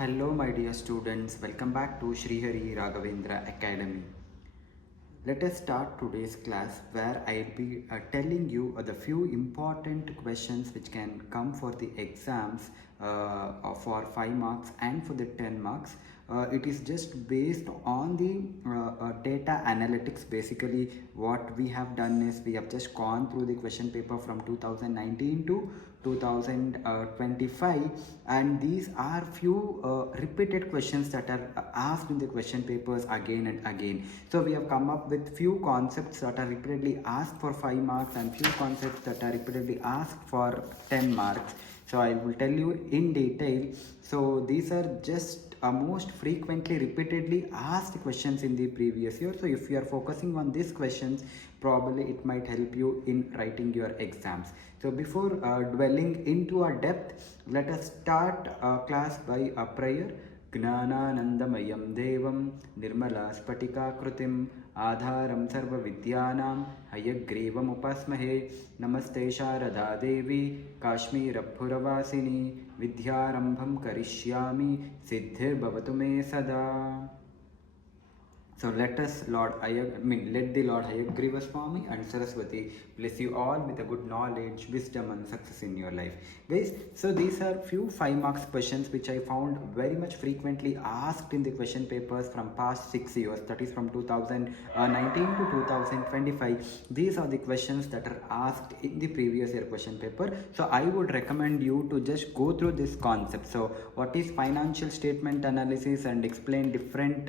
Hello, my dear students. Welcome back to Srihari Raghavendra Academy. Let us start today's class where I'll be telling you the few important questions which can come for the exams for 5 marks and for the 10 marks. It is just based on the data analytics. Basically, what we have done is we have just gone through the question paper from 2019 to 2025, and these are few repeated questions that are asked in the question papers again and again. So we have come up with few concepts that are repeatedly asked for 5 marks and few concepts that are repeatedly asked for 10 marks. So I will tell you in detail. So these are just most frequently repeatedly asked questions in the previous year. So if you are focusing on these questions, probably it might help you in writing your exams. So before dwelling into our depth, let us start class by a prayer. ज्ञानानन्दमयं देवं निर्मलास्फटिकाकृतिम् आधारं सर्वविद्यानां हयग्रीवमुपास्महे नमस्ते शारदा देवी काश्मीरपुरवासिनी विद्यारम्भं करिष्यामि सिद्धिर्भवतु मे सदा. So let the Lord Hayagriva Swami and Saraswati bless you all with a good knowledge, wisdom and success in your life. Guys, so these are few 5 marks questions which I found very much frequently asked in the question papers from past 6 years, that is from 2019 to 2025. These are the questions that are asked in the previous year question paper. So I would recommend you to just go through this concept. So what is financial statement analysis, and explain different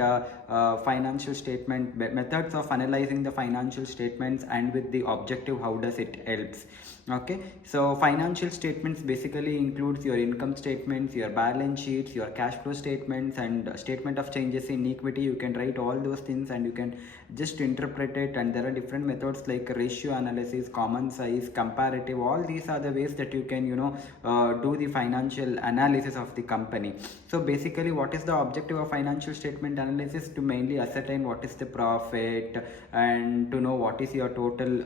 financial statement methods of analyzing the financial statements, and with the objective how does it helps. Okay, so financial statements basically includes your income statements, your balance sheets, your cash flow statements, and statement of changes in equity. You can write all those things and you can just interpret it, and there are different methods like ratio analysis, common size, comparative. All these are the ways that you can do the financial analysis of the company. So basically, what is the objective of financial statement analysis? To mainly ascertain what is the profit, and to know what is your total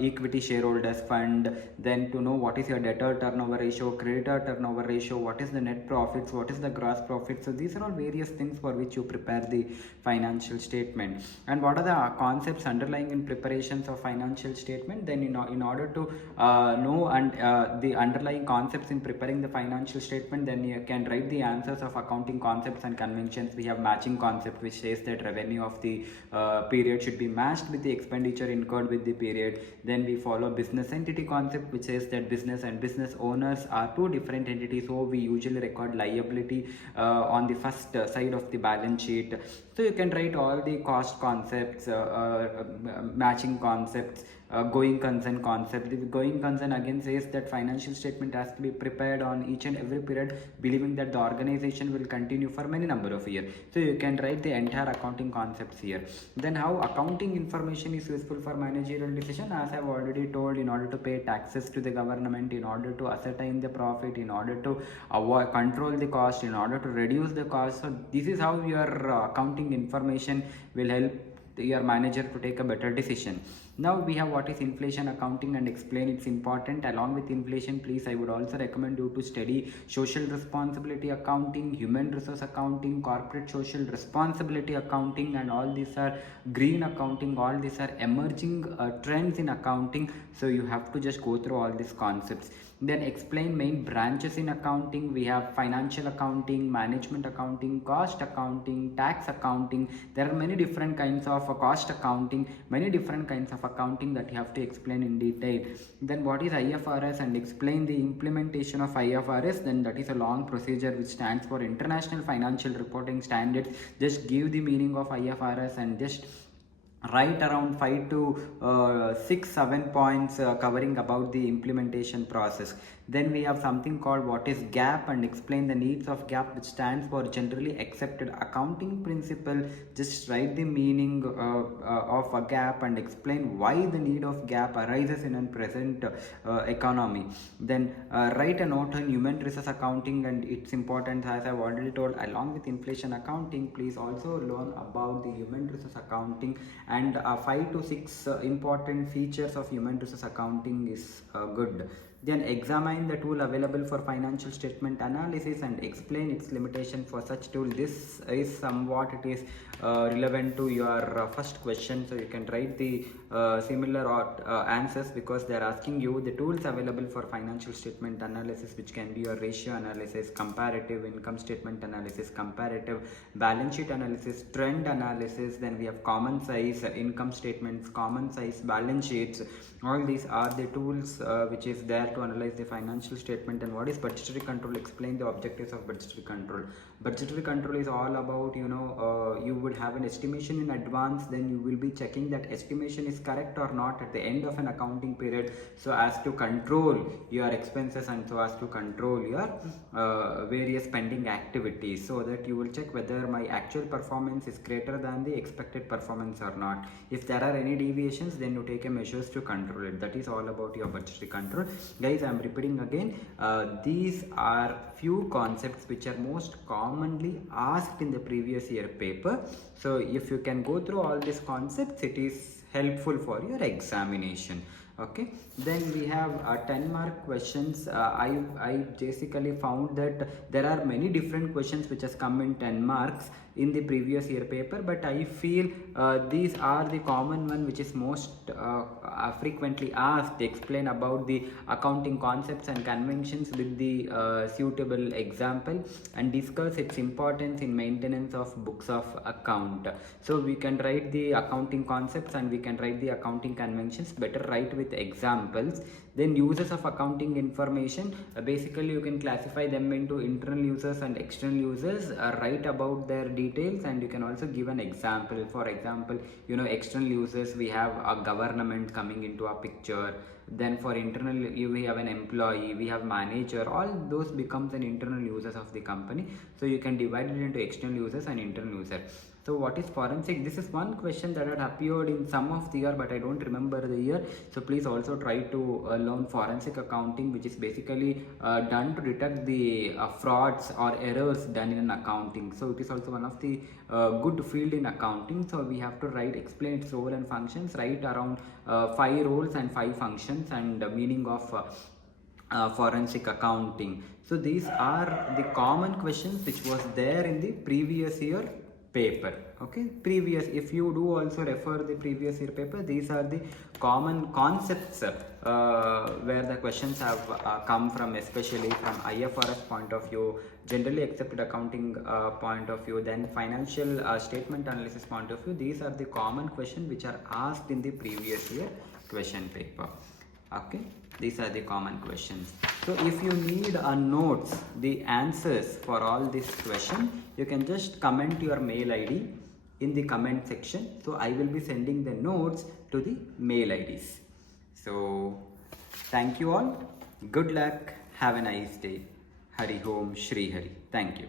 equity shareholders fund, then to know what is your debtor turnover ratio, creditor turnover ratio, what is the net profits, what is the gross profit. So these are all various things for which you prepare the financial statement. And what are the concepts underlying in preparations of financial statement? Then in order to know and the underlying concepts in preparing the financial statement, then you can write the answers of accounting concepts and conventions. We have matching concept, which says that revenue of the period should be matched with the expenditure incurred with the period. Then we follow business entity concept, which says that business and business owners are two different entities, so we usually record liability on the first side of the balance sheet. So you can write all the cost concepts, matching concepts, going concern concept. The going concern again says that financial statement has to be prepared on each and every period, believing that the organization will continue for many number of years. So you can write the entire accounting concepts here. Then how accounting information is useful for managerial decision? As I've already told, in order to pay taxes to the government, in order to ascertain the profit, in order to control the cost, in order to reduce the cost. So this is how your accounting information will help your manager to take a better decision. Now we have what is inflation accounting, and explain its important. Along with inflation, please, I would also recommend you to study social responsibility accounting, human resource accounting, corporate social responsibility accounting, and all these are green accounting. All these are emerging trends in accounting, so you have to just go through all these concepts. Then explain main branches in accounting. We have financial accounting, management accounting, cost accounting, tax accounting. There are many different kinds of cost accounting, many different kinds of accounting that you have to explain in detail. Then what is IFRS, and explain the implementation of IFRS. Then that is a long procedure which stands for International Financial Reporting Standards. Just give the meaning of IFRS and just write around 5 to 6-7 points covering about the implementation process. Then we have something called what is GAAP, and explain the needs of GAAP, which stands for generally accepted accounting principle. Just write the meaning of a GAAP and explain why the need of GAAP arises in a present economy. Then write a note on human resource accounting and its importance. As I've already told, along with inflation accounting, please also learn about the human resource accounting, and 5 to 6 important features of human resource accounting is good. Then examine the tool available for financial statement analysis and explain its limitation for such tool. This is somewhat it is relevant to your first question, so you can write the similar answers, because they are asking you the tools available for financial statement analysis, which can be your ratio analysis, comparative income statement analysis, comparative balance sheet analysis, trend analysis. Then we have common size income statements, common size balance sheets. All these are the tools which is there to analyze the financial statement. And what is budgetary control? Explain the objectives of budgetary control. Budgetary control is all about, you would have an estimation in advance, then you will be checking that estimation is correct or not at the end of an accounting period, so as to control your expenses and so as to control your various pending activities, so that you will check whether my actual performance is greater than the expected performance or not. If there are any deviations, then you take a measures to control it. That is all about your budgetary control. Guys, I am repeating again, these are few concepts which are most commonly asked in the previous year paper. So if you can go through all these concepts, it is helpful for your examination. Okay, then we have 10 mark questions. I basically found that there are many different questions which has come in 10 marks in the previous year paper, but I feel these are the common one which is most frequently asked. Explain about the accounting concepts and conventions with the suitable example, and discuss its importance in maintenance of books of account. So we can write the accounting concepts and we can write the accounting conventions. Better write with examples. Then uses of accounting information, basically you can classify them into internal users and external users. Write about their details, and you can also give an example. For example, external users, we have a government coming into a picture. Then for internal, we have an employee, we have manager. All those becomes an internal users of the company. So you can divide it into external users and internal user. So what is forensic? This is one question that had appeared in some of the year, but I don't remember the year. So please also try to learn forensic accounting, which is basically done to detect the frauds or errors done in an accounting. So it is also one of the good field in accounting. So we have to explain its role and functions, write around 5 roles and 5 functions and meaning of forensic accounting. So these are the common questions which was there in the previous year paper. Okay, previous, if you do also refer the previous year paper, these are the common concepts where the questions have come from, especially from IFRS point of view, generally accepted accounting point of view, then financial statement analysis point of view. These are the common questions which are asked in the previous year question paper. Okay, these are the common questions. So if you need a notes, the answers for all this question, you can just comment your mail ID in the comment section. So I will be sending the notes to the mail IDs. So thank you all. Good luck. Have a nice day. Hari Om Shri Hari. Thank you.